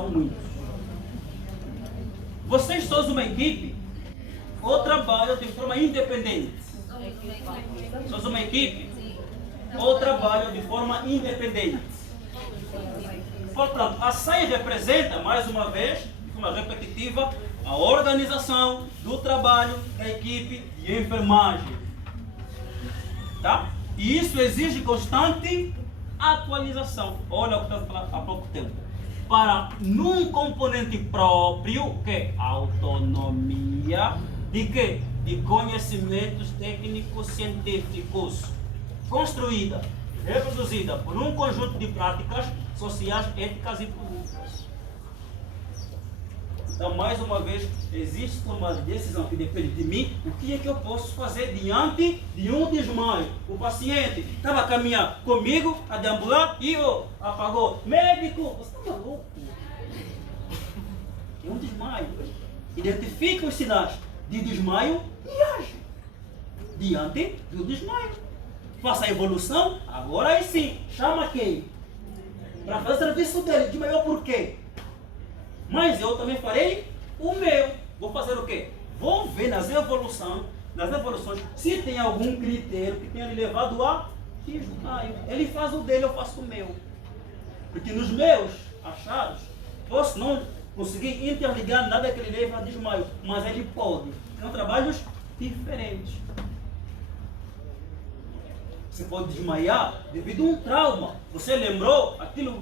São muitos. Vocês são uma equipe ou trabalham de forma independente? São uma equipe ou trabalham de forma independente? Portanto, a SAI representa, mais uma vez, de forma repetitiva, a organização do trabalho da equipe de enfermagem. Tá? E isso exige constante atualização. Olha o que eu estava falando há pouco tempo. Para num componente próprio, que é autonomia de quê? De conhecimentos técnicos científicos, construída, reproduzida por um conjunto de práticas sociais, éticas e políticas. Então, mais uma vez, existe uma decisão que depende de mim. O que é que eu posso fazer diante de um desmaio? O paciente estava a caminhar comigo, a deambular, e apagou. Médico, você está maluco? É um desmaio. Identifica os sinais de desmaio e age diante do desmaio. Faça a evolução, agora aí sim. Chama quem? Para fazer o serviço dele. Desmaiou por quê? Mas eu também farei o meu. Vou fazer o quê? Vou ver nas evoluções, se tem algum critério que tenha lhe levado a desmaio. Ele faz o dele, eu faço o meu. Porque nos meus achados, posso não conseguir interligar nada que ele leve a desmaio, mas ele pode. São trabalhos diferentes. Você pode desmaiar devido a um trauma. Você lembrou aquilo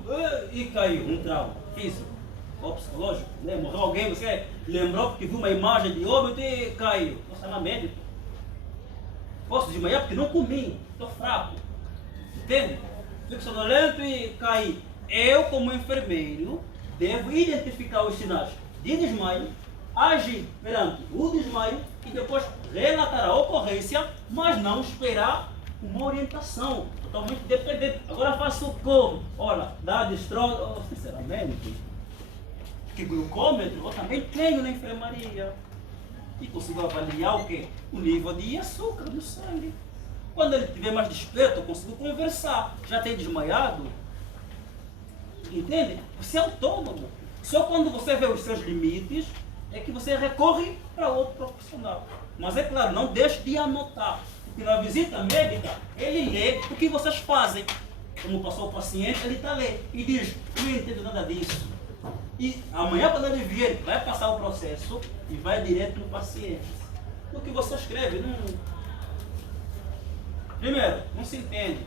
e caiu. Um trauma físico ou psicológico. Né? Morreu alguém, você lembrou porque viu uma imagem de óbito e caiu. Você é médico. Posso desmaiar porque não comi. Estou fraco. Entende? Fico sonolento e caí. Eu, como enfermeiro, devo identificar os sinais de desmaio, agir perante o desmaio e depois relatar a ocorrência, mas não esperar uma orientação totalmente dependente. Agora faço como? Olha, dá destro... sinceramente, que glucômetro eu também tenho na enfermaria. E consigo avaliar o quê? O nível de açúcar no sangue. Quando ele estiver mais desperto, eu consigo conversar. Já tem desmaiado? Entende? Você é autônomo. Só quando você vê os seus limites é que você recorre para outro profissional. Mas é claro, não deixe de anotar. Porque na visita médica, ele lê o que vocês fazem. Como passou o paciente, ele está lendo e diz, não entendo nada disso. E amanhã, quando ele vier, vai passar o processo e vai direto no paciente. O que você escreve, não... Primeiro, não se entende.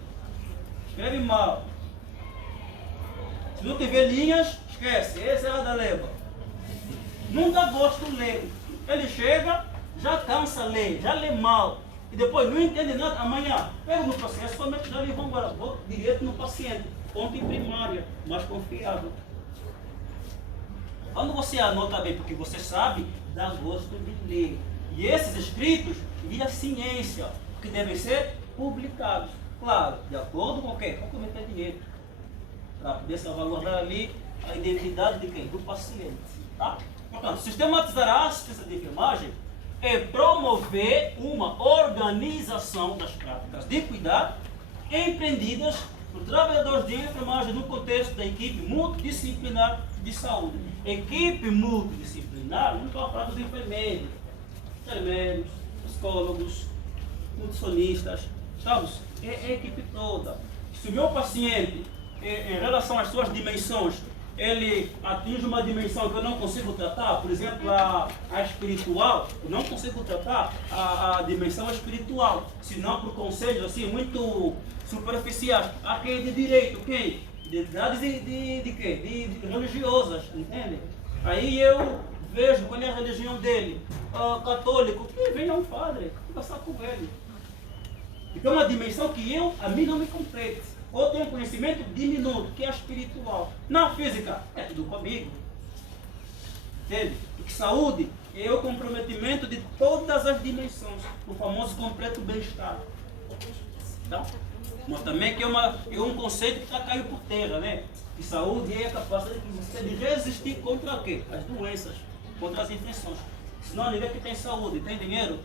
Escreve mal. Se não tiver linhas, esquece. Essa é a da leva. Não dá gosto ler. Ele chega, já cansa ler, já lê mal. E depois não entende nada. Amanhã, pega no processo, somente já lhe vão embora. Vou direto no paciente. Fonte primária, mais confiável. Quando você anota bem, porque você sabe, dá gosto de ler. E esses escritos viram ciência, que devem ser publicados. Claro, de acordo com o quê? Com o comitê de ética. Para poder salvaguardar ali a identidade de quem? Do paciente. Tá? Portanto, sistematizar a assistência de enfermagem é promover uma organização das práticas de cuidado empreendidas por trabalhadores de enfermagem no contexto da equipe multidisciplinar de saúde. Equipe multidisciplinar, não estou a falar dos enfermeiros, psicólogos, nutricionistas, estamos? É a equipe toda. Se o meu paciente, em relação às suas dimensões, ele atinge uma dimensão que eu não consigo tratar, por exemplo, a espiritual, eu não consigo tratar a dimensão espiritual, senão por conselhos assim, muito superficiais. A quem é de direito, quem? Identidades de quê? De religiosas, entende? Aí eu vejo qual é a religião dele, católico, que venha um padre, conversar com ele. Então é uma dimensão que a mim não me compete. Ou tenho um conhecimento diminuto, que é espiritual. Na física, é tudo comigo. Entende? Porque saúde é o comprometimento de todas as dimensões, o famoso completo bem-estar. Então, mas também que é um conceito que já caiu por terra, né? Que saúde é a capacidade de você de resistir contra o quê? As doenças, contra as infecções. Senão ninguém que tem saúde, tem dinheiro?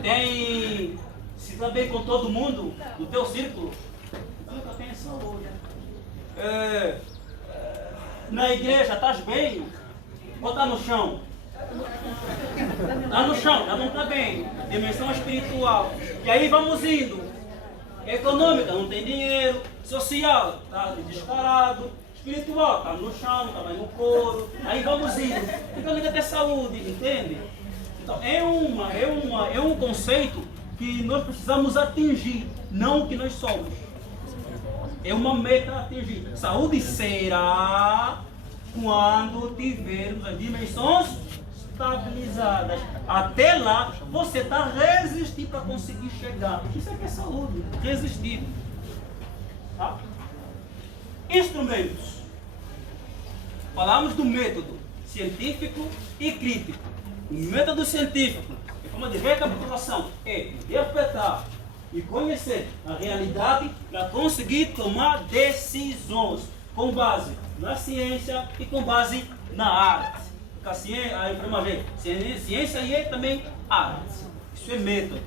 Tem... Se está bem com todo mundo, no teu círculo, nunca tem saúde. Na igreja, estás bem? Ou está no chão? Está no chão, já não está bem. Dimensão espiritual. E aí vamos indo. Econômica, não tem dinheiro. Social, está descarado. Espiritual, está no chão, está no couro. Aí vamos indo. Então liga até saúde, entende? Então é um conceito que nós precisamos atingir, não o que nós somos. É uma meta a atingir. Saúde será quando tivermos as dimensões estabilizadas. Até lá, você está a resistir para conseguir chegar. Isso é que é saúde, resistir. Tá? Instrumentos. Falamos do método científico e crítico. O método científico, em forma de recapitulação, é interpretar e conhecer a realidade para conseguir tomar decisões com base na ciência e com base na arte. Porque a ciência e é também arte. Isso é método.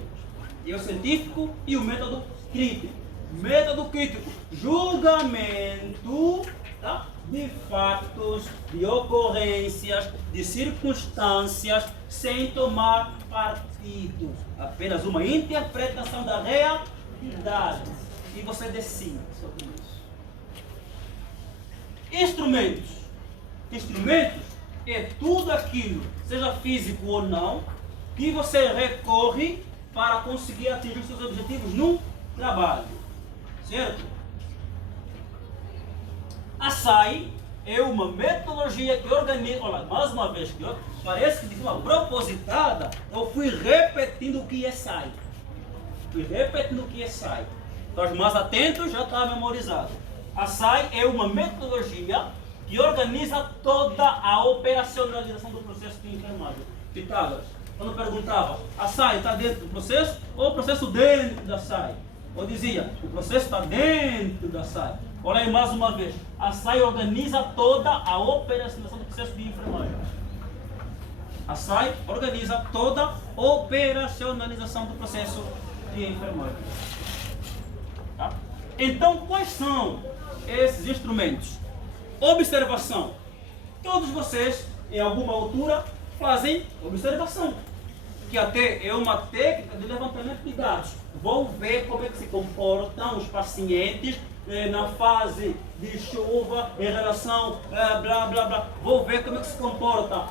E o científico e o método crítico. Método crítico, julgamento, tá? De fatos, de ocorrências, de circunstâncias, sem tomar partido. Apenas uma interpretação da realidade. E você decide sobre isso. Instrumentos. Instrumentos é tudo aquilo, seja físico ou não, que você recorre para conseguir atingir seus objetivos no trabalho. Certo? A SAI é uma metodologia que organiza, olha, mais uma vez, parece que de forma propositada, eu fui repetindo o que é SAI. Então, os mais atentos já está memorizado. A SAI é uma metodologia que organiza toda a operacionalização do processo de enfermagem. Pitágoras, quando perguntava, a SAI está dentro do processo ou o processo dentro da SAI? Eu dizia, o processo está dentro da SAI. Olha aí mais uma vez, a SAI organiza toda a operacionalização do processo de enfermagem. A SAI organiza toda a operacionalização do processo de enfermagem. Tá? Então, quais são esses instrumentos? Observação. Todos vocês, em alguma altura, fazem observação, que até é uma técnica de levantamento de dados. Vão ver como é que se comportam os pacientes na fase de chuva em relação blá blá blá. Vou ver como é que se comporta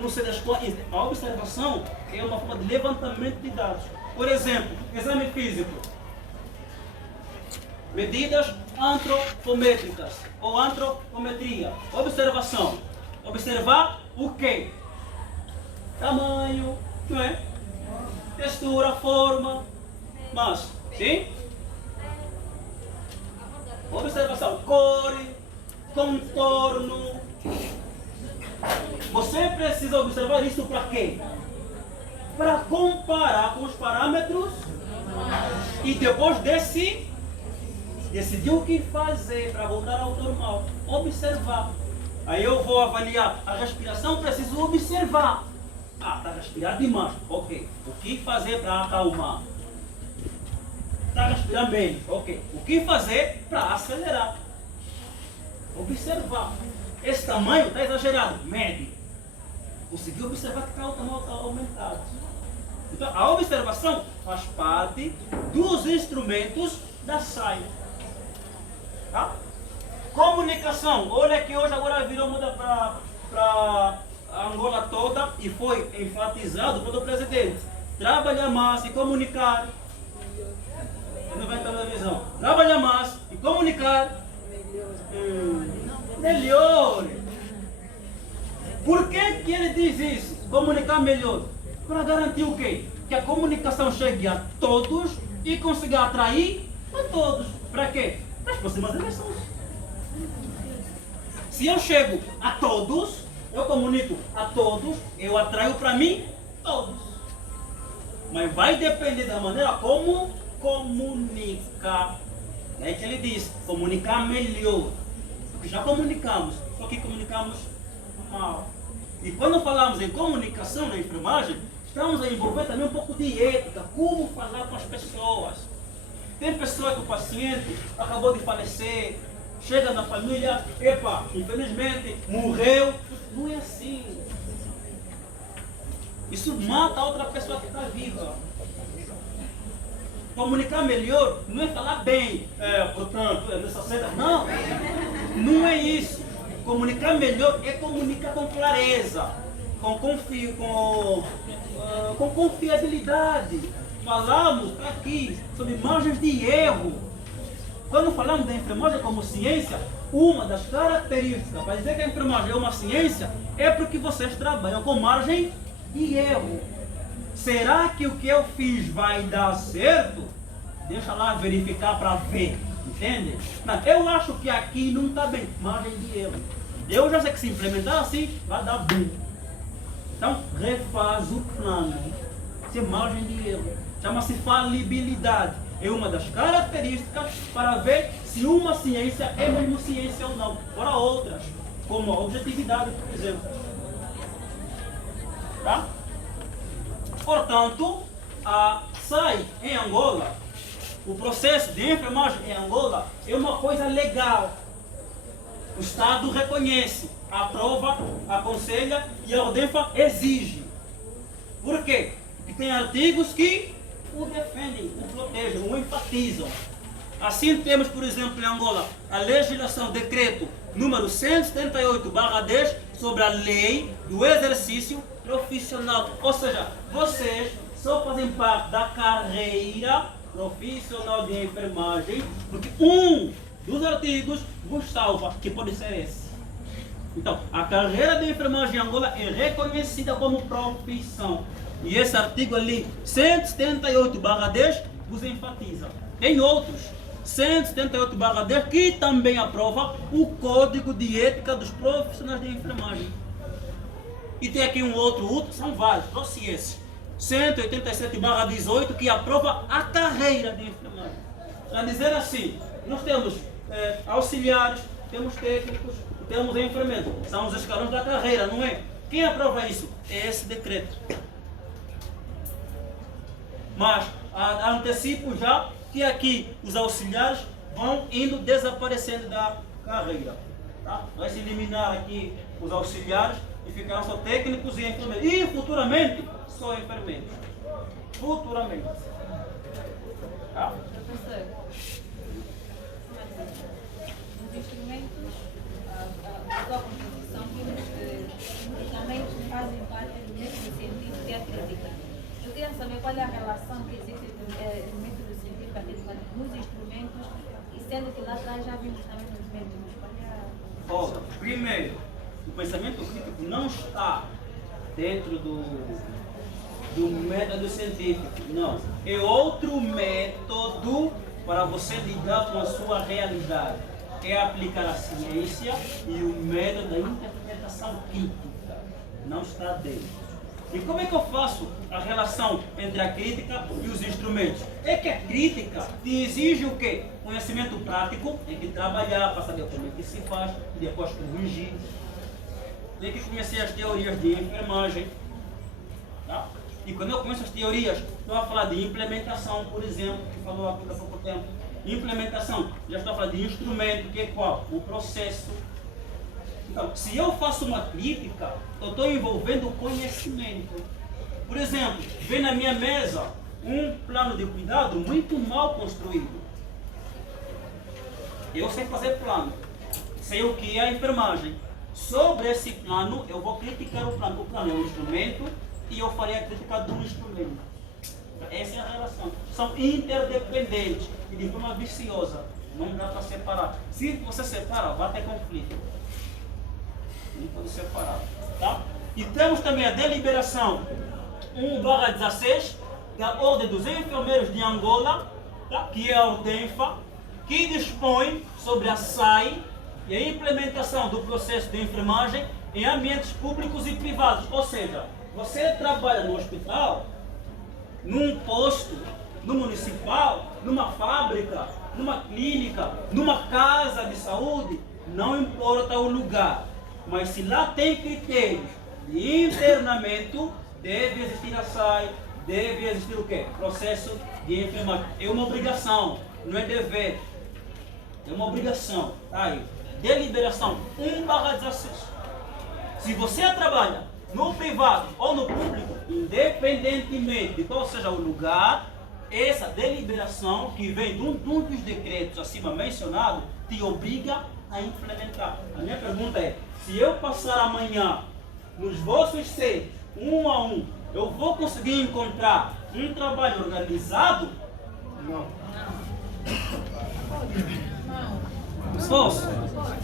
não sei das coisas. A observação é uma forma de levantamento de dados. Por exemplo, exame físico. Medidas antropométricas ou antropometria. Observação. Observar o quê? Tamanho, não é? Textura, forma, mas, sim? Observação, cor, contorno. Você precisa observar isso para quê? Para comparar com os parâmetros e depois decidir o que fazer para voltar ao normal. Observar. Aí eu vou avaliar a respiração, preciso observar. Ah, está a respirar demais. Ok. O que fazer para acalmar? Está respirando bem. Ok. O que fazer para acelerar? Observar. Esse tamanho está exagerado. Mede. Conseguiu observar que está aumentado. Então, a observação faz parte dos instrumentos da SAI. Tá? Comunicação. Olha que hoje agora virou moda para a Angola toda e foi enfatizado pelo presidente. Trabalhar mais e comunicar. Não vai na televisão. Trabalhar mais e comunicar. Melhor. Por que ele diz isso? Comunicar melhor. Para garantir o quê? Que a comunicação chegue a todos e consiga atrair a todos. Para quê? Para as próximas eleições. Se eu chego a todos, eu comunico a todos, eu atraio para mim todos. Mas vai depender da maneira como comunica. É que ele diz, comunicar melhor. Porque já comunicamos, só que comunicamos mal. E quando falamos em comunicação na enfermagem, estamos a envolver também um pouco de ética, como falar com as pessoas. Tem pessoa que o paciente acabou de falecer, chega na família, epa, infelizmente morreu. Não é assim. Isso mata a outra pessoa que está viva. Comunicar melhor não é falar bem, portanto, é dessa cena. Não, não é isso. Comunicar melhor é comunicar com clareza, com confiabilidade. Falamos aqui sobre margens de erro. Quando falamos da enfermagem como ciência, uma das características para dizer que a enfermagem é uma ciência é porque vocês trabalham com margem de erro. Será que o que eu fiz vai dar certo? Deixa lá verificar para ver, entende? Mas eu acho que aqui não está bem, margem de erro. Eu já sei que se implementar assim, vai dar bom. Então, refaz o plano. Isso é margem de erro. Chama-se falibilidade. É uma das características para ver se uma ciência é mesmo ciência ou não. Fora outras, como a objetividade, por exemplo. Tá? Portanto, a SAI em Angola, o processo de enfermagem em Angola é uma coisa legal. O Estado reconhece, aprova, aconselha e a ODENFA exige. Por quê? Porque tem artigos que o defendem, o protegem, o enfatizam. Assim temos, por exemplo, em Angola, a legislação, decreto número 178/10 sobre a lei do exercício profissional. Ou seja, vocês só fazem parte da carreira profissional de enfermagem porque um dos artigos vos salva, que pode ser esse. Então, a carreira de enfermagem em Angola é reconhecida como profissão. E esse artigo ali, 178/10, vos enfatiza. Tem outros, 178/10, que também aprova o Código de Ética dos Profissionais de Enfermagem. E tem aqui um outro, são vários, trouxe esse. 187/18, que aprova a carreira de enfermagem. Para dizer assim, nós temos auxiliares, temos técnicos, temos enfermeiros. São os escalões da carreira, não é? Quem aprova isso? É esse decreto. Mas antecipo já que aqui os auxiliares vão indo desaparecendo da carreira. Tá? Vai se eliminar aqui os auxiliares e ficarão só técnicos e enfermeiros. E futuramente, só enfermeiros. Futuramente. Tá? Professor, os instrumentos, os órgãos de produção químicos também fazem parte do método científico e a crítica. Eu queria saber qual é a relação que existe entre o método científico e a crítica nos instrumentos, e sendo que lá atrás já vimos também nos métodos. Olha, primeiro, o pensamento crítico não está dentro do método científico, não. É outro método para você lidar com a sua realidade. É aplicar a ciência e o método da interpretação crítica. Não está dentro. E como é que eu faço a relação entre a crítica e os instrumentos? É que a crítica te exige o quê? Conhecimento prático, tem que trabalhar para saber como é que se faz, e depois corrigir. Tem que conhecer as teorias de enfermagem. Tá? E quando eu conheço as teorias, estou a falar de implementação, por exemplo, que falou aqui há pouco tempo. Implementação, já estou a falar de instrumento, que é qual? O processo. Então, se eu faço uma crítica, eu estou envolvendo o conhecimento. Por exemplo, vem na minha mesa um plano de cuidado muito mal construído. Eu sei fazer plano, sei o que é a enfermagem. Sobre esse plano, eu vou criticar o plano. O plano é um instrumento e eu farei a crítica do instrumento. Essa é a relação. São interdependentes e de forma viciosa. Não dá para separar. Se você separa, vai ter conflito. Não pode separar. Tá? E temos também a deliberação 1/16 da Ordem dos Enfermeiros de Angola, tá? Que é a ODENFA, que dispõe sobre a SAI e a implementação do processo de enfermagem em ambientes públicos e privados. Ou seja, você trabalha no hospital, num posto, no municipal, numa fábrica, numa clínica, numa casa de saúde, não importa o lugar. Mas se lá tem critérios de internamento, deve existir a SAI, deve existir o quê? Processo de enfermagem. É uma obrigação, não é dever. É uma obrigação. Tá aí. Deliberação 1/16. Se você trabalha no privado ou no público, independentemente de qual seja o lugar, essa deliberação que vem de um dos decretos acima mencionado te obriga a implementar. A minha pergunta é, se eu passar amanhã nos vossos seis, um a um, eu vou conseguir encontrar um trabalho organizado? Não. Posso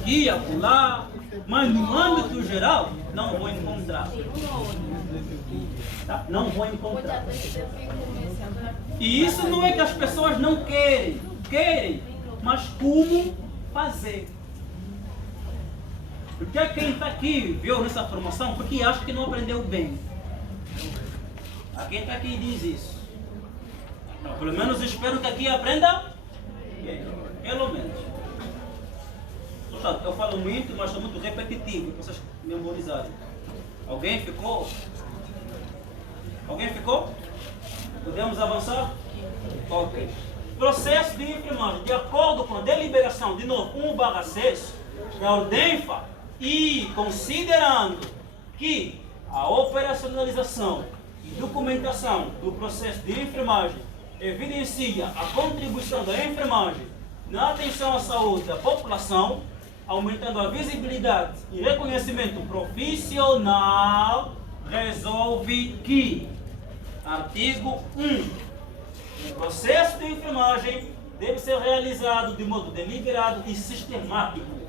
ir acolá, mas no âmbito geral, não vou encontrar. Tá? Não vou encontrar. E isso não é que as pessoas não querem, mas como fazer? Porque quem está aqui, viu nessa formação, porque acha que não aprendeu bem. A quem está aqui diz isso. Não, pelo menos espero que aqui aprenda bem. Pelo menos. Portanto, eu falo muito, mas sou muito repetitivo, para vocês memorizarem. Alguém ficou? Alguém ficou? Podemos avançar? Ok. Processo de enfermagem. De acordo com a deliberação, de novo, 1/6, da Ordenfa, e considerando que a operacionalização e documentação do processo de enfermagem evidencia a contribuição da enfermagem na atenção à saúde da população, aumentando a visibilidade e reconhecimento profissional, resolve que, artigo 1, o processo de enfermagem deve ser realizado de modo deliberado e sistemático.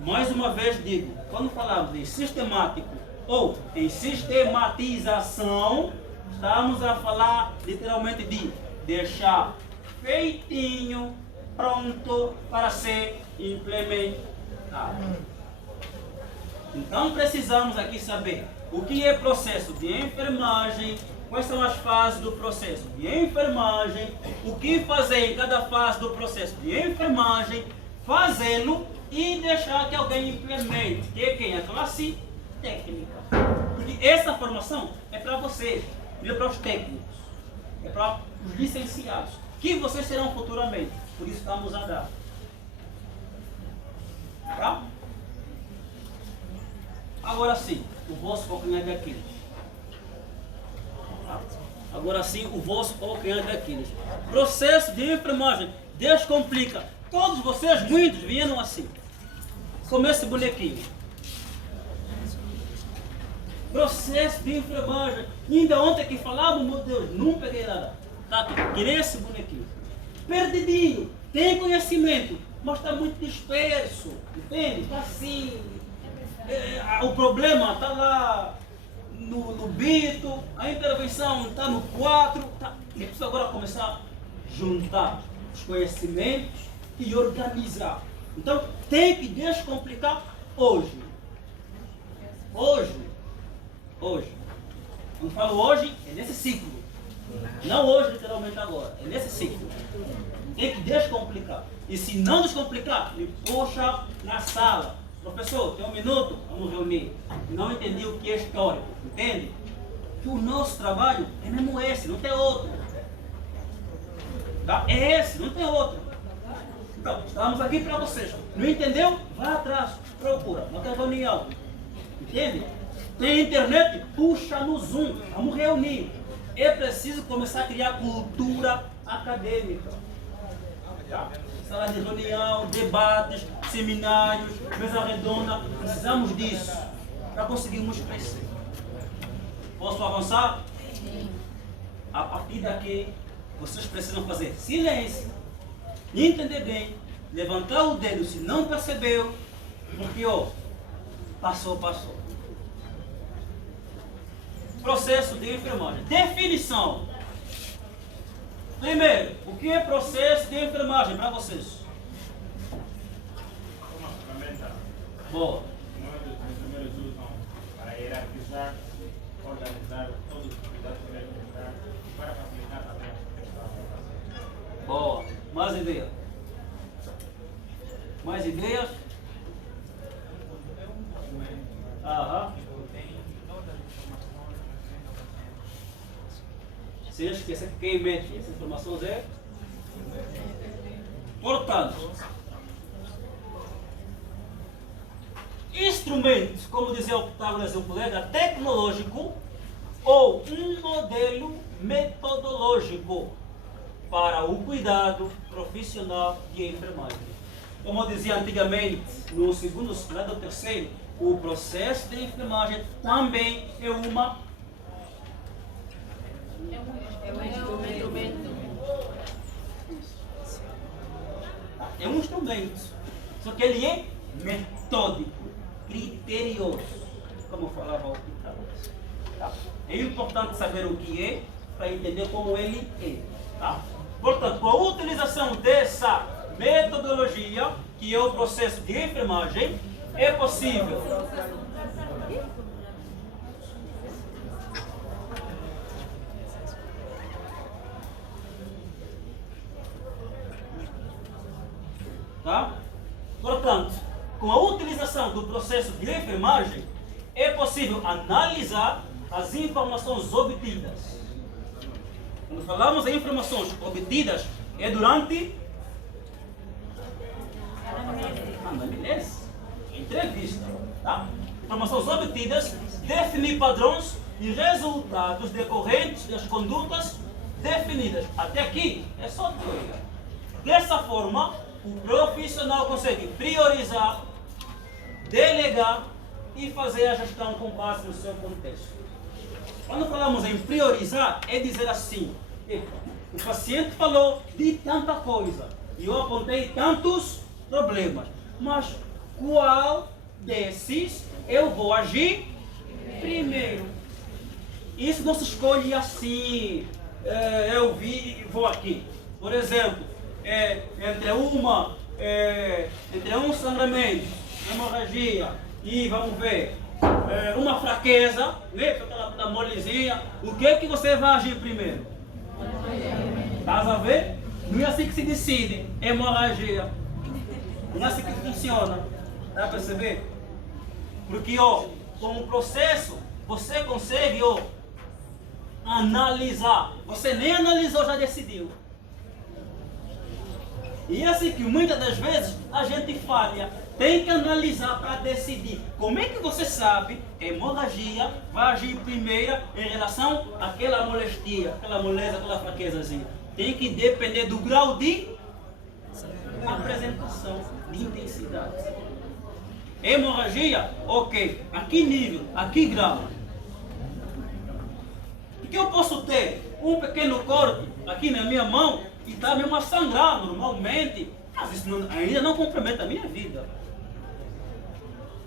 Mais uma vez digo, quando falamos de sistemático ou em sistematização, estamos a falar literalmente de deixar feitinho, pronto para ser implementado. Então precisamos aqui saber o que é processo de enfermagem, quais são as fases do processo de enfermagem, o que fazer em cada fase do processo de enfermagem, fazê-lo e deixar que alguém implemente, que é quem? A classe técnica. Porque essa formação é para vocês, não é para os técnicos, é para os licenciados, que vocês serão futuramente. Por isso estamos a dar. Tá? Agora sim, o vosso calcanhar de Aquiles. Tá? Agora sim, o vosso calcanhar de Aquiles. Processo de enfermagem. Descomplica. Todos vocês, muitos, vieram assim. Como esse bonequinho. Processo de enfermagem. Ainda ontem que falava, meu Deus, não peguei nada. Tá aqui, que nem esse bonequinho. Perdidinho, tem conhecimento, mas está muito disperso, entende? Está assim. O problema está lá no bito, a intervenção está no 4. Tá. E precisa agora começar a juntar os conhecimentos e organizar. Então tem que descomplicar hoje. Hoje. Quando falo hoje, é nesse ciclo. Não hoje, literalmente agora. É nesse ciclo. Tem que descomplicar. E se não descomplicar, me puxa na sala. Professor, tem um minuto? Vamos reunir. Não entendi o que é histórico. Entende? Que o nosso trabalho é mesmo esse, não tem outro. Tá? É esse, não tem outro. Então, estamos aqui para vocês. Não entendeu? Vá atrás, procura. Não tem reunião. Entende? Tem internet? Puxa no Zoom. Vamos reunir. É preciso começar a criar cultura acadêmica. Tá? Sala de reunião, debates, seminários, mesa redonda. Precisamos disso para conseguirmos crescer. Posso avançar? A partir daqui, vocês precisam fazer silêncio, entender bem, levantar o dedo se não percebeu, porque ó, passou. Processo de enfermagem. Definição. Primeiro, o que é processo de enfermagem para vocês? Uma ferramenta. Boa. Nós enfermeiros usam para hierarquizar, organizar todos os cuidados que devem prestar para facilitar também a questão. Boa. Mais ideias? Mais ideias? Aham. Sem esquecer que quem mete essa informação é Portanto, instrumentos, como dizia o Pitágoras e o colega, tecnológico ou um modelo metodológico para o cuidado profissional de enfermagem. Como eu dizia antigamente, no segundo ciclo do terceiro, o processo de enfermagem também é um instrumento. Só que ele é metódico, criterioso, como falava o Pitágoras. Tá? É importante saber o que é para entender como ele é. Tá? Portanto, com a utilização dessa metodologia, que é o processo de enfermagem, é possível tá? Portanto, com a utilização do processo de enfermagem, é possível analisar as informações obtidas. Quando falamos em informações obtidas, é durante anamnese, entrevista. Tá? Informações obtidas, definir padrões e resultados decorrentes das condutas definidas. Até aqui é só teoria. Dessa forma, o profissional consegue priorizar, delegar e fazer a gestão com base no seu contexto. Quando falamos em priorizar, é dizer assim: o paciente falou de tanta coisa e eu apontei tantos problemas, mas qual desses eu vou agir primeiro? Isso não se escolhe assim, vou aqui. Por exemplo, entre um sangramento, hemorragia e vamos ver, uma fraqueza, aquela molezinha, o que é que você vai agir primeiro? Estás a ver? Não é assim que se decide, hemorragia. Não é assim que funciona. Está a perceber? Porque com o processo você consegue analisar. Você nem analisou, já decidiu. E é assim que muitas das vezes a gente falha. Tem que analisar para decidir. Como é que você sabe que a hemorragia vai agir primeiro em relação àquela molestia, aquela moleza, aquela fraquezazinha? Tem que depender do grau de apresentação, de intensidade. Hemorragia, ok. A que nível? A que grau? Porque eu posso ter um pequeno corte aqui na minha mão e está mesmo a sangrar normalmente, mas isso ainda não compromete a minha vida.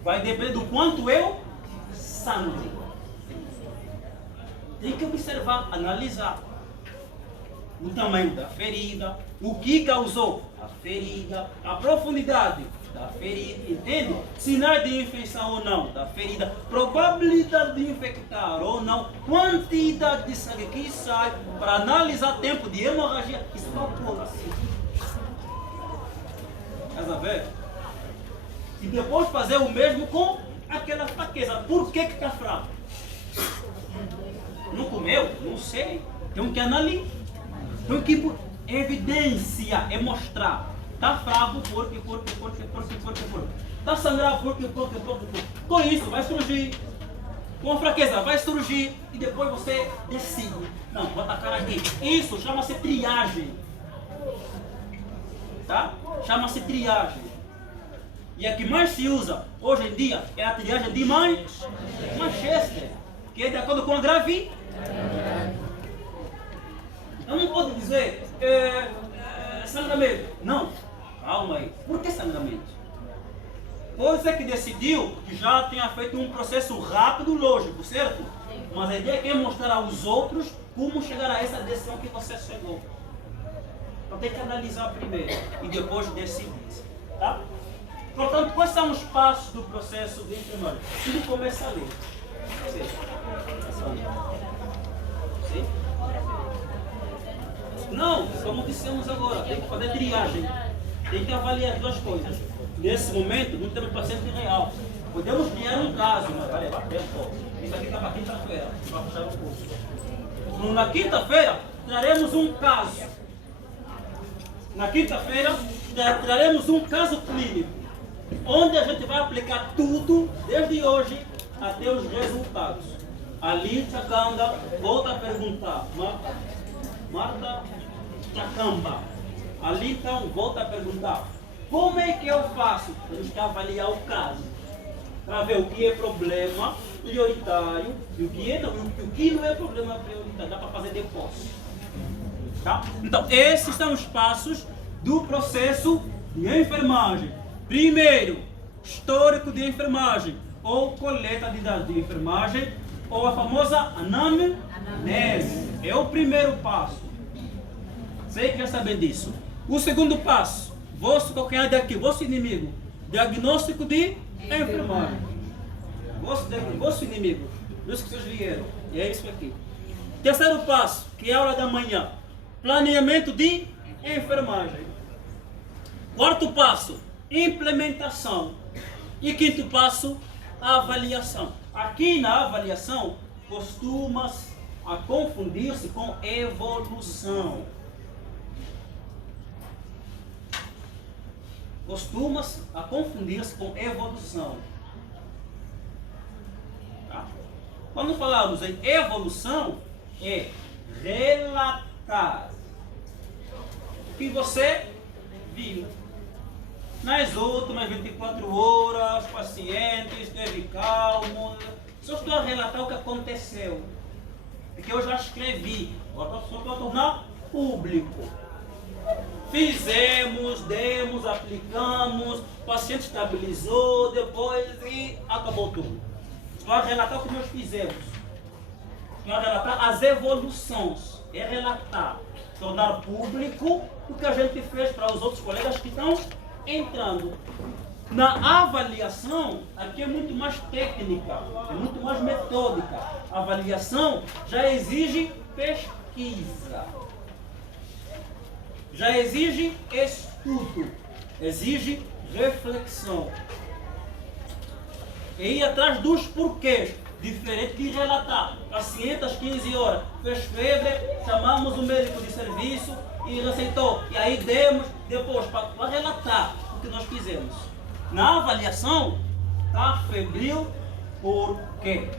Vai depender do quanto eu sangre. Tem que observar, analisar o tamanho da ferida, o que causou a ferida, a profundidade da ferida, entende? Sinais de infecção ou não da ferida, probabilidade de infectar ou não, quantidade de sangue que sai, para analisar tempo de hemorragia, isso calcula assim. Estás a ver? E depois fazer o mesmo com aquela fraqueza. Por que está fraco? Não comeu? Não sei. Tem que analisar. Tem que evidência é mostrar. Está fraco porque. Está sangrando porque. Com isso vai surgir. Com a fraqueza vai surgir. E depois você decide. Não, vou atacar aqui. Isso chama-se triagem. Tá? Chama-se triagem. E a que mais se usa hoje em dia é a triagem de Manchester, que é de acordo com a gravidade. Eu não posso dizer sangramento. Não, calma aí. Por que sangramento? Pode ser que decidiu que já tenha feito um processo rápido, lógico, certo? Mas a ideia é mostrar aos outros como chegar a essa decisão que você chegou. Então tem que analisar primeiro e depois decidir. Tá? Portanto, quais são os passos do processo de enfermagem? Tudo começa a ler. Sim? Não, como dissemos agora, tem que fazer triagem. Tem que avaliar as duas coisas. Nesse momento, não temos paciente real. Podemos criar um caso, mas vai levar tempo. Isso aqui está para quinta-feira, para puxar o curso. Na quinta-feira, traremos um caso. Na quinta-feira, traremos um caso clínico, onde a gente vai aplicar tudo, desde hoje até os resultados. Ali, Chacanda, volta a perguntar. Marta Chacamba. Ali, então, volta a perguntar. Como é que eu faço? Temos que avaliar o caso, para ver o que é problema prioritário e o que não é problema prioritário. Dá para fazer depois. Tá? Então, esses são os passos do processo de enfermagem. Primeiro, histórico de enfermagem, ou coleta de dados de enfermagem, ou a famosa anamnese. É o primeiro passo. Você quer saber disso? O segundo passo, qualquer daqui, vosso inimigo, diagnóstico de enfermagem. Vosso inimigo, dos que vocês vieram. E é isso aqui. Terceiro passo, que é a aula da manhã, planeamento de enfermagem. Quarto passo, implementação. E quinto passo, avaliação. Aqui na avaliação, costuma-se a confundir-se com evolução. Costuma-se a confundir-se com evolução. Tá? Quando falamos em evolução, é relatar o que você viu. Nas últimas 24 horas, o paciente esteve calmo. Só estou a relatar o que aconteceu. Porque eu já escrevi. Agora só para tornar público. Fizemos, demos, aplicamos, o paciente estabilizou, depois e acabou tudo. Estou a relatar o que nós fizemos. Estou a relatar as evoluções. É relatar, tornar público o que a gente fez para os outros colegas que estão entrando. Na avaliação, aqui é muito mais técnica, é muito mais metódica. A avaliação já exige pesquisa, já exige estudo, exige reflexão. E ir atrás dos porquês, diferente de relatar. Paciente às 15 horas, fez febre, chamamos o médico de serviço e receitou. E aí demos, depois, para relatar o que nós fizemos. Na avaliação, está febril por quê?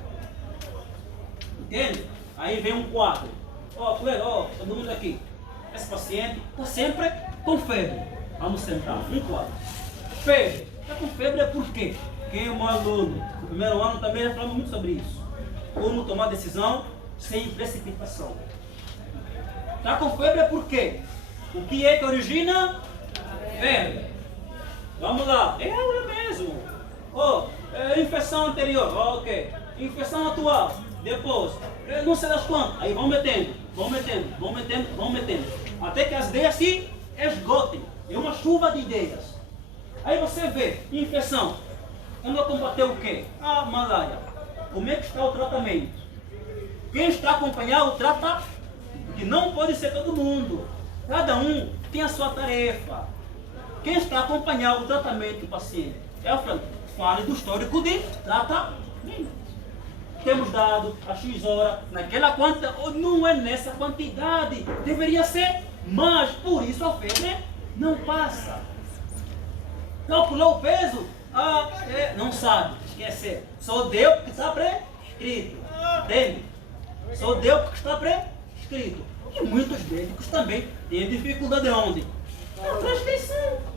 Entende? Aí vem um quadro. Todo mundo aqui. Esse paciente está sempre com febre. Vamos sentar. Um quadro. Febre. Está com febre por quê? Quem é um aluno no primeiro ano também já falamos muito sobre isso. Como tomar decisão sem precipitação. Está com febre por quê? O que é que origina febre? Vamos lá, é aula mesmo. Infecção anterior, ok. Infecção atual, depois, não sei das quantas. Aí vão metendo. Até que as ideias se esgotem. É uma chuva de ideias. Aí você vê, infecção. Vamos combater o quê? A malária. Como é que está o tratamento? Quem está acompanhando o tratamento? Porque não pode ser todo mundo. Cada um tem a sua tarefa. Quem está acompanhando o tratamento do paciente? É o Fran. Fale do histórico de tratamento. Temos dado a X hora, naquela quantidade, não é nessa quantidade, deveria ser mais, por isso a febre não passa. Calculou o peso? Não sabe, esquece. Só deu porque está prescrito. Entende? Só deu porque está prescrito. E muitos médicos também têm dificuldade onde? Na prescrição.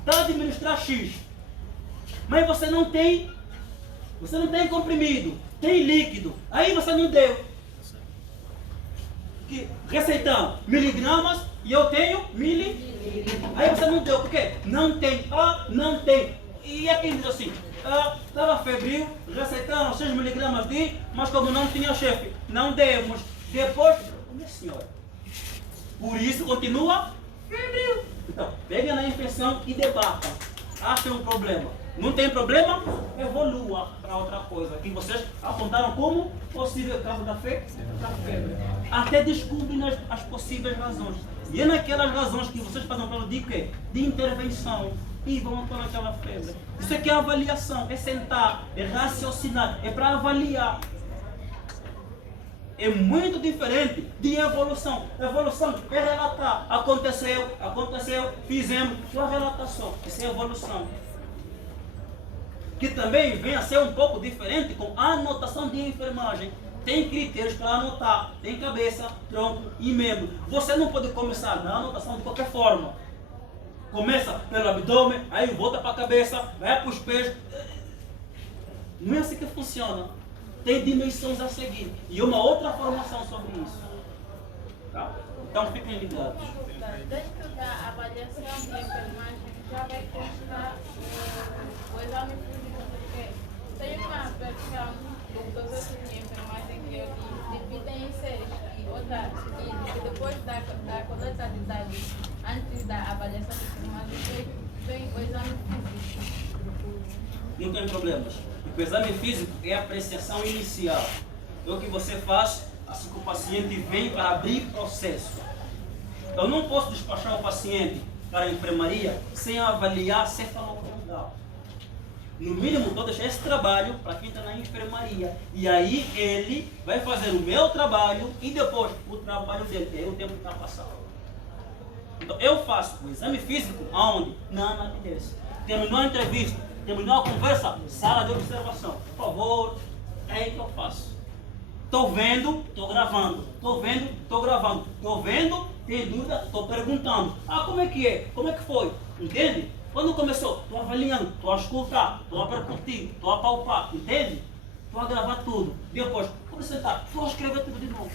Está a administrar X, mas você não tem comprimido, tem líquido, aí você não deu. Receitando miligramas e eu tenho aí você não deu, por quê? Não tem, não tem. E é quem diz assim, estava febril, receitaram 6 miligramas mas como não tinha chefe, não demos. Depois, minha senhora, por isso continua febril. Então, pega na infecção e debata. Acha um problema. Não tem problema? Evolua para outra coisa. Que vocês apontaram como possível causa da febre. Até descobrem as possíveis razões. E é naquelas razões que vocês fazem um plano de quê? De intervenção. E vão atuar naquela febre. Isso aqui é avaliação. É sentar, é raciocinar. É para avaliar. é muito diferente de evolução. Evolução é relatar. Aconteceu, fizemos. Sua relatação. Isso é evolução. Que também vem a ser um pouco diferente com a anotação de enfermagem. Tem critérios para anotar. Tem cabeça, tronco e membro. Você não pode começar na anotação de qualquer forma. Começa pelo abdômen, aí volta para a cabeça, vai para os pés. Não é assim que funciona. Tem dimensões a seguir. E uma outra formação sobre isso. Tá? Então fiquem ligados. Dentro da avaliação de enfermagem já vai constar o exame físico, porque tem uma versão do processo de enfermagem que eu dividem em 6 e outra que depois da coleta de dados, antes da avaliação de enfermagem, vem o exame físico. Não tem problemas. O exame físico é a apreciação inicial. É o que você faz assim que o paciente vem para abrir processo. Eu não posso despachar o paciente para a enfermaria sem avaliar cefalocondal. No mínimo, estou deixando esse trabalho para quem está na enfermaria. E aí ele vai fazer o meu trabalho e depois o trabalho dele. E aí o tempo está passando. Então eu faço o exame físico aonde? Na anamnese. Terminou a entrevista, terminou a conversa, sala de observação. Por favor, é aí que eu faço. Estou vendo, estou gravando. Estou vendo, estou gravando. Estou vendo, tem dúvida, estou perguntando. Ah, como é que é? Como é que foi? Entende? Quando começou, estou avaliando, estou a escutar, estou a percutir, estou a palpar. Entende? Estou a gravar tudo. Depois, quando sentar, estou a escrever tudo de novo.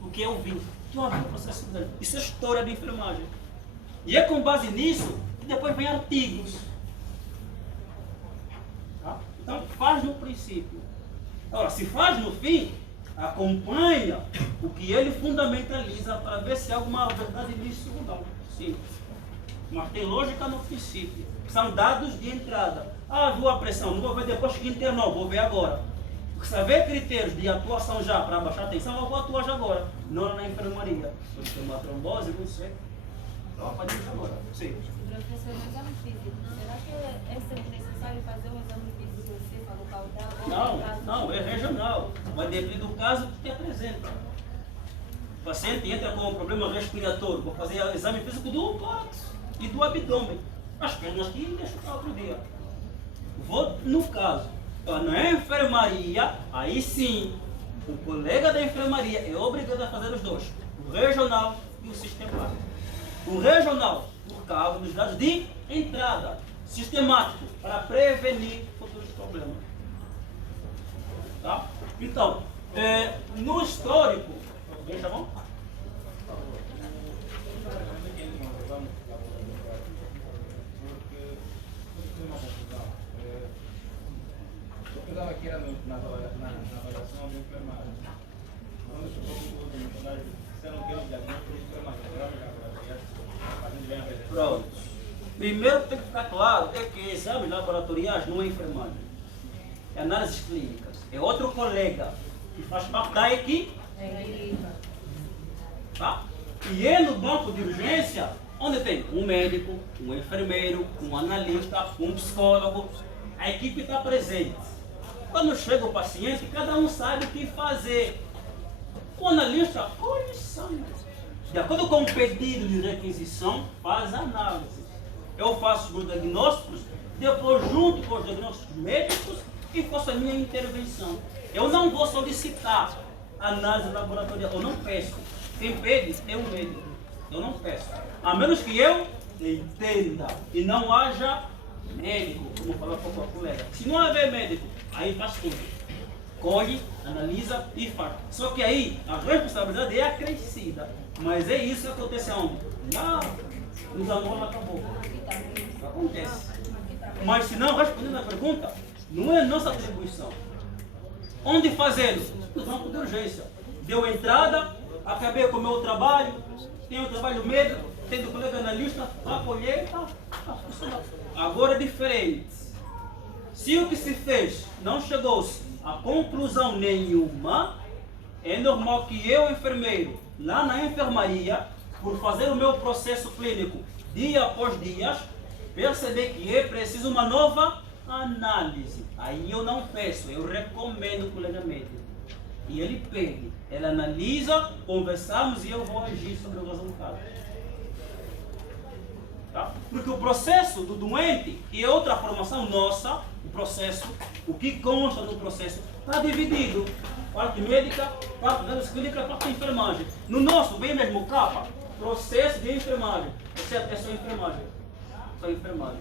O que eu vi. Estou a ver o processo dele. Isso é história de enfermagem. E é com base nisso que depois vem artigos. Tá? Então, faz no princípio. Agora, se faz no fim, acompanha o que ele fundamentaliza para ver se há alguma verdade nisso ou não. Sim. Mas tem lógica no princípio. São dados de entrada. Ah, viu a pressão, não vou ver depois que internou, vou ver agora. Porque se haver critérios de atuação já para baixar a tensão, eu vou atuar já agora. Não na enfermaria. Se tem uma trombose, não sei. Então, a fazer isso agora. Sim. Professor, o exame físico, será que é sempre necessário fazer um exame físico cefalocaudal? Não, é regional. Vai depender do caso que te apresenta. O paciente entra com um problema respiratório, vou fazer o exame físico do tórax e do abdômen. As pernas aqui deixo para outro dia. Vou, no caso, na enfermaria, aí sim, o colega da enfermaria é obrigado a fazer os dois, o regional e o sistemático. O regional, por causa dos dados de entrada, sistemático, para prevenir futuros problemas. Tá? Então, no histórico, tá bom? Eu estava aqui na avaliação de enfermagem. Quando chegou o último missionário, disseram que era um diagnóstico de enfermagem. A gente vem apresentar. Pronto. Primeiro tem que ficar claro é que exames laboratoriais não é enfermagem. É análises clínicas. É outro colega que faz parte da equipe. Tá? E é no banco de urgência onde tem um médico, um enfermeiro, um analista, um psicólogo. A equipe está presente. Quando chega o paciente, cada um sabe o que fazer. O analista colhe sangue. De acordo com o pedido de requisição, faz análise. Eu faço os diagnósticos, depois junto com os diagnósticos médicos e faço a minha intervenção. Eu não vou solicitar análise laboratorial, eu não peço. Quem pede é o médico. Eu não peço. A menos que eu entenda e não haja médico, como falou pouco a colega. Se não haver médico, aí faz tudo. Colhe, analisa e faz. Só que aí a responsabilidade é acrescida. Mas é isso que acontece onde? Lá nos Angola acabou. Acontece. Mas se não, respondendo a pergunta, não é nossa atribuição. Onde fazê-lo? No banco de urgência. Deu entrada, acabei com o meu trabalho, tenho o trabalho médico, tenho o colega analista, acolher, tá funcionando. Agora é diferente. Se o que se fez não chegou-se a conclusão nenhuma, é normal que eu, enfermeiro, lá na enfermaria, por fazer o meu processo clínico dia após dia, perceber que é preciso uma nova análise. Aí eu não peço, eu recomendo o colega médico. e ele pede. Ele analisa, conversamos e eu vou agir sobre o resultado. Tá? Porque o processo do doente e outra formação nossa, o processo, o que consta no processo, está dividido. Parte médica, parte da clínica, parte da enfermagem. No nosso, bem mesmo capa, processo de enfermagem. É só enfermagem. Só enfermagem.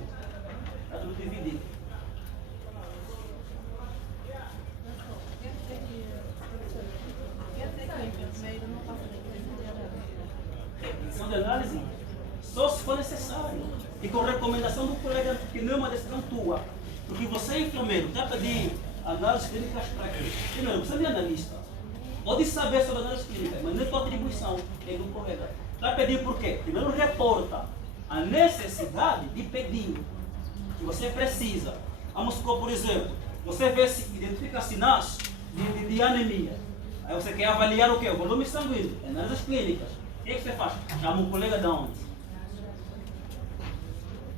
Está tudo dividido. Revisão de análise, só se for necessário. E com recomendação do colega, que não é uma decisão tua. Porque você é enfermeiro, está a pedir análises clínicas para quê? Primeiro, você não é analista. Pode saber sobre análise clínica, mas não é tua atribuição, é do colega. Está a pedir por quê? Primeiro, reporta a necessidade de pedir. Que você precisa. Vamos supor, por exemplo, você vê se identifica sinais de anemia. Aí você quer avaliar o quê? O volume sanguíneo, análises clínicas. O que você faz? Chama um colega de onde?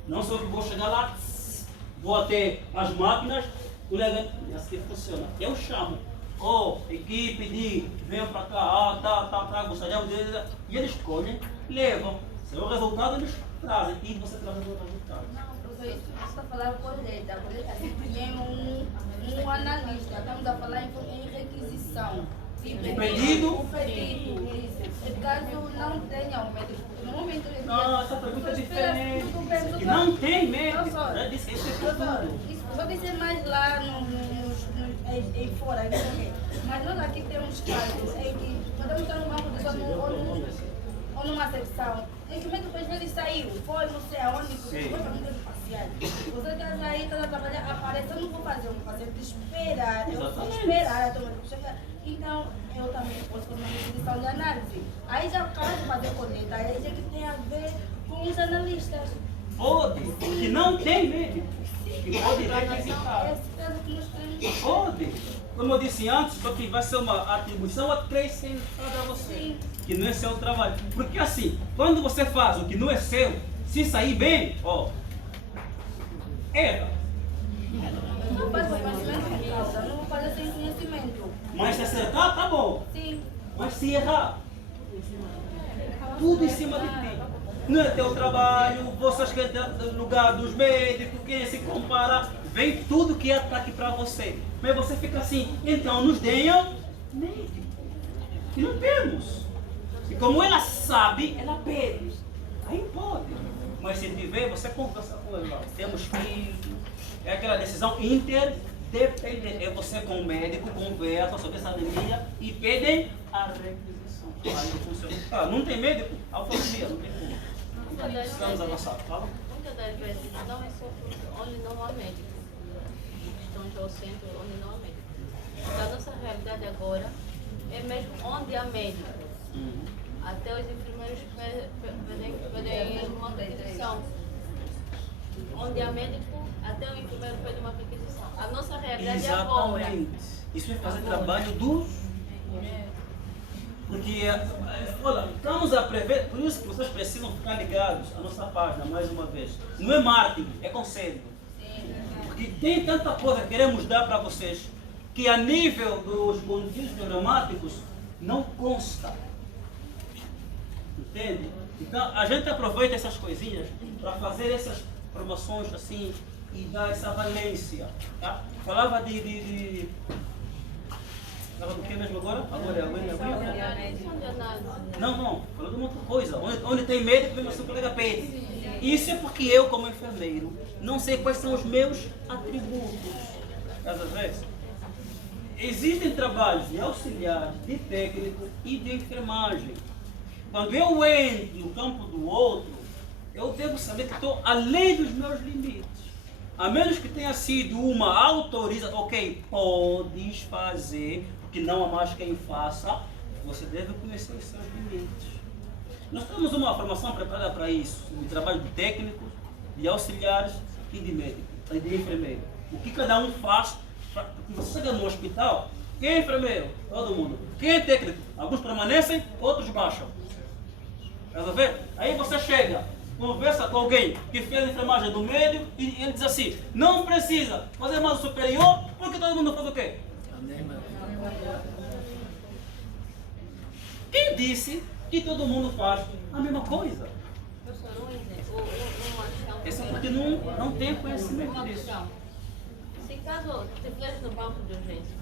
Não só que vou chegar lá, vou até as máquinas, o colega, e assim funciona. Eu chamo, equipe de, venham para cá, gostaria de... E eles escolhem, levam. Se é o resultado, eles trazem. E você traz o resultado. Não, professor, isso que você está falando com a coleta. A coleta tem um analista. Estamos a falar em requisição. O pedido? O pedido, isso. Caso não tenha um médico, no momento... Não, essa pergunta é diferente. Que não tem médico. Já disse isso é tudo. Isso pode ser mais lá em fora, não sei o quê. Mas nós aqui temos casos em que podemos estar no banco de sono ou numa secção. Em que o médico às vezes saiu, foi não sei aonde, porque foi para um tempo parcial. Você está aí, está a trabalhar, aparece, eu não vou fazer um paciente esperar, eu vou esperar a tomar chegar. Então, eu também posso fazer uma requisição de análise. Aí já acaba de fazer coleta, aí já que tem a ver com os analistas. Pode, que não tem médico. Que pode requisitar. Esse caso que nós temos. Pode. Como eu disse antes, só que vai ser uma atribuição acrescentada a você. Sim. Que não é seu trabalho. Porque assim, quando você faz o que não é seu, se sair bem, erra. Não faz com conhecimento de causa, não vou fazer sem conhecimento. Mas se acertar, tá bom. Sim. Mas se errar, tudo em cima de ti. Não é teu trabalho, você acha que é no lugar dos médicos, quem se compara, vem tudo que é ataque para você. Mas você fica assim, então nos deem médico. E não temos. E como ela sabe, ela pede. Aí pode. Mas se tiver, você conversa com ela. Temos que... É aquela decisão interdependente. É você com o médico, conversa sobre essa anemia e pedem a requisição. Aí funciona. Não tem médico? Autonomia, não tem como. Precisamos avançar. Fala. Muitas das vezes não é só onde não há médico. Estamos ao centro onde não há médico. A nossa realidade agora é mesmo onde há médico. Até os enfermeiros pedem uma requisição. Onde há médico, até o enfermeiro pede uma requisição. A nossa realidade é agora. Exatamente. Isso é fazer trabalho dos... Porque, olha, estamos a prever, por isso que vocês precisam ficar ligados à nossa página, mais uma vez. Não é marketing, é conselho. Porque tem tanta coisa que queremos dar para vocês, que a nível dos boletins programáticos não consta. Entende? Então, a gente aproveita essas coisinhas para fazer essas promoções assim e dar essa valência. Tá? Falava de Falava do que mesmo agora? Agora é Não, falando de uma outra coisa. Onde tem médico, vem o seu colega pede. Isso é porque eu, como enfermeiro, não sei quais são os meus atributos. Às vezes, existem trabalhos de auxiliar, de técnico e de enfermagem. Quando eu entro no campo do outro, eu devo saber que estou além dos meus limites. A menos que tenha sido uma autorização, ok, podes fazer, porque não há mais quem faça, você deve conhecer os seus limites. Nós temos uma formação preparada para isso, de trabalho de técnicos, de auxiliares e de médicos, e de enfermeiro. O que cada um faz, porque você chega no hospital, quem é enfermeiro? Todo mundo. Quem é técnico? Alguns permanecem, outros baixam. Quer ver? Aí você chega, conversa com alguém que fez a enfermagem do médio e ele diz assim, não precisa fazer mais o superior, porque todo mundo faz o quê? Quem disse que todo mundo faz a mesma coisa? Professor, um exemplo, uma questão. Esse é porque não tem conhecimento Uma disso. questão. Se caso estiveres no banco de urgência